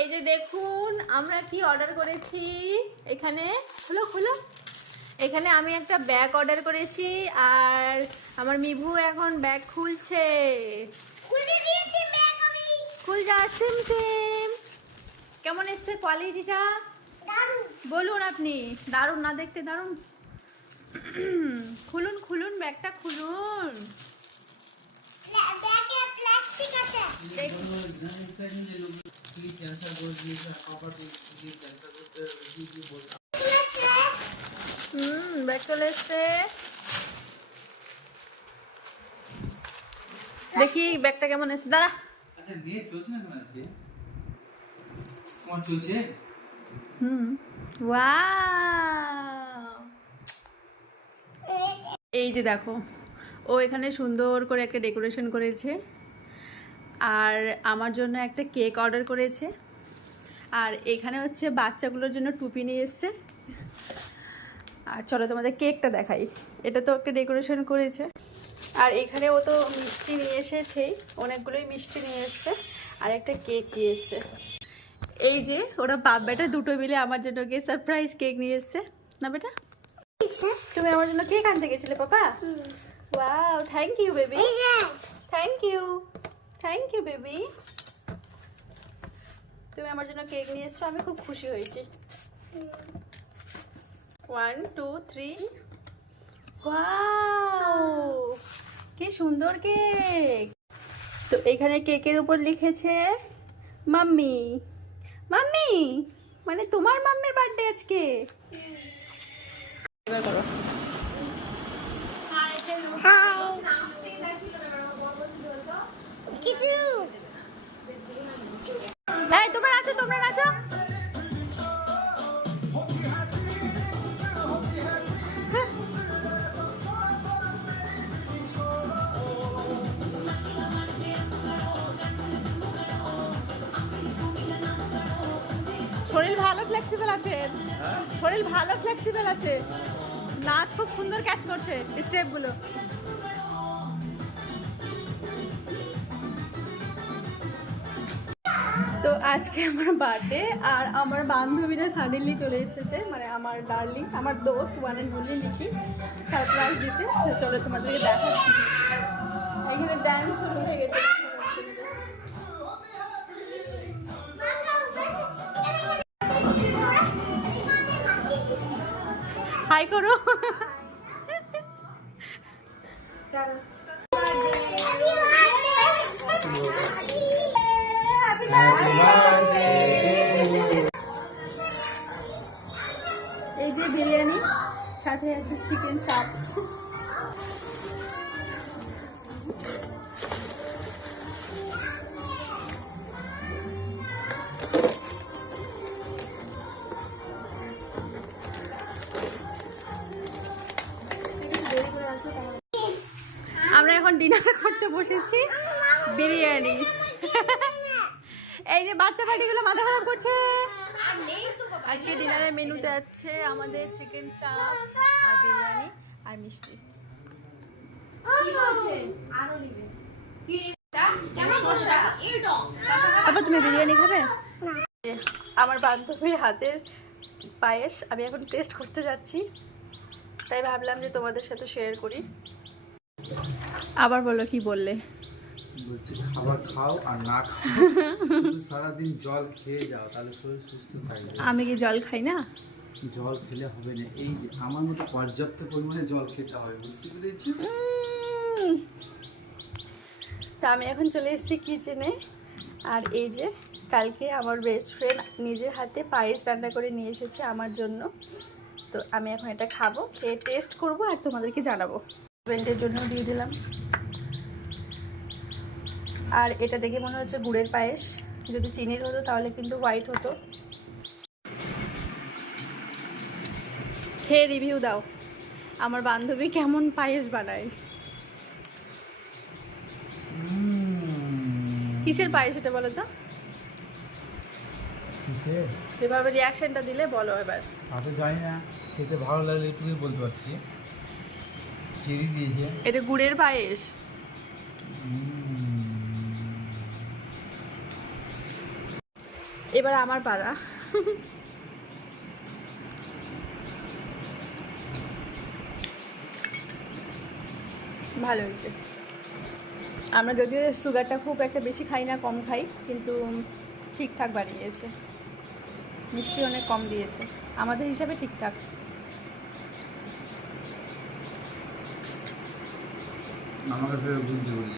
এই যে দেখুন আমরা কি অর্ডার করেছি এখানে। খুলো খুলো। এখানে আমি একটা ব্যাগ অর্ডার করেছি আর আমার মিভু এখন ব্যাগ খুলছে। খুল যা সিম সিম। কেমন এসছে কোয়ালিটিটা বলুন আপনি? দারুণ না দেখতে? দারুণ। খুলুন খুলুন ব্যাগটা খুলুন। ব্যাগ চলে এসছে। দেখি ব্যাগটা কেমন এসছে। দাঁড়া। এই যে দেখো ও এখানে সুন্দর করে একটা ডেকোরেশন করেছে আর আমার জন্য একটা কেক অর্ডার করেছে আর এখানে হচ্ছে বাচ্চাগুলোর জন্য টুপি নিয়ে এসছে। আর চলো তোমাদের কেকটা দেখাই। এটা তো একটা ডেকোরেশন করেছে আর এখানে ও তো মিষ্টি নিয়ে এসেছেই, অনেকগুলোই মিষ্টি নিয়ে এসছে আর একটা কেক নিয়ে এসছে। এই যে ওরা বাপ বেটা দুটো মিলে আমার জন্য গিয়ে সারপ্রাইজ কেক নিয়ে এসছে। না বেটা তুমি আমার জন্য কেক আনতে গেছিলে papa? Wow thank you baby. Thank you. Thank you baby. তুমি আমার জন্য কেক নিয়ে এসছো, আমি খুব খুশি হয়েছি। 1 2 3। ওয়াও কি সুন্দর কেক। তো এখানে কেকের উপর লিখেছে মাম্মি। মাম্মি মানে তোমার মাম্মির বার্থডে আজকে। এবার করো। এই তোমরা নাচো, তোমরা নাচো। শরীর ভালো ফ্লেক্সিবল আছে, শরীর ভালো ফ্লেক্সিবল আছে। নাচ খুব সুন্দর ক্যাচ করছে স্টেপগুলো। তো আজকে আমার বার্থডে আর আমার বান্ধবীরা সাডেনলি চলে এসেছে, মানে আমার ডার্লিং, আমার দোস্ত ওয়ান এন্ড অনলি লিখি, সারপ্রাইজ দিতে। চলো তোমাদেরকে দেখাচ্ছি। এখানে ড্যান্স শুরু হয়ে গেছে। হাই করো। চলো এই যে বিরিয়ানি, সাথে আছে চিকেন চাপ। আমরা এখন ডিনার করতে বসেছি, বিরিয়ানি। এই যে বাচ্চা পার্টিগুলো মাথা খারাপ করছে। আজকে ডিনারের মেনুতে আছে আমাদের চিকেন চাপ আর বিরিয়ানি আর মিষ্টি। তারপর তুমি বিরিয়ানি খাবে? আমার বান্ধবীর হাতের পায়েস আমি এখন টেস্ট করতে যাচ্ছি, তাই ভাবলাম যে তোমাদের সাথে শেয়ার করি। আবার বলো, কি বললে? খাবার খাও আর না খাও, সারাদিন জল খেয়ে যাও, তাহলে শরীর সুস্থ থাকবে। আমি কি জল খাই না? জল খেলে হবে না, এই যে আমার মতো পর্যাপ্ত পরিমাণে জল খেতে হবে, বুঝতে পেরেছি? তা আমি এখন চলে এসেছি কিচেনে আর এই যে কালকে আমার বেস্ট ফ্রেন্ড নিজের হাতে পায়েস রান্না করে নিয়ে এসেছে আমার জন্য। তো আমি এখন এটা খাবো, খেয়ে টেস্ট করবো আর তোমাদেরকে জানাবো। হাজবেন্ডের জন্য দিয়ে দিলাম। আর এটা দেখে মনে হচ্ছে গুড়ের পায়েস, যদি চিনির হতো তাহলে কিন্তু হোয়াইট হতো। খেয়ে রিভিউ দাও আমার বান্ধবী কেমন পায়েস বানায়। কিসের পায়েস এটা বলো তো? যেভাবে রিয়াকশনটা দিলে বলো এবার। তা তো জানি না, খেতে ভালো লাগলে একটুই বলতে পারছি। চেরি দিয়েছে। এটা গুড়ের পায়েস। এবার আমার পালা। ভালো হয়েছে। আমরা যদিও সুগারটা খুব একটা বেশি খাই না, কম খাই, কিন্তু ঠিকঠাক বানিয়েছে। মিষ্টি অনেক কম দিয়েছে, আমাদের হিসাবে ঠিকঠাক। আমাকে ফের বুঝতে বলি।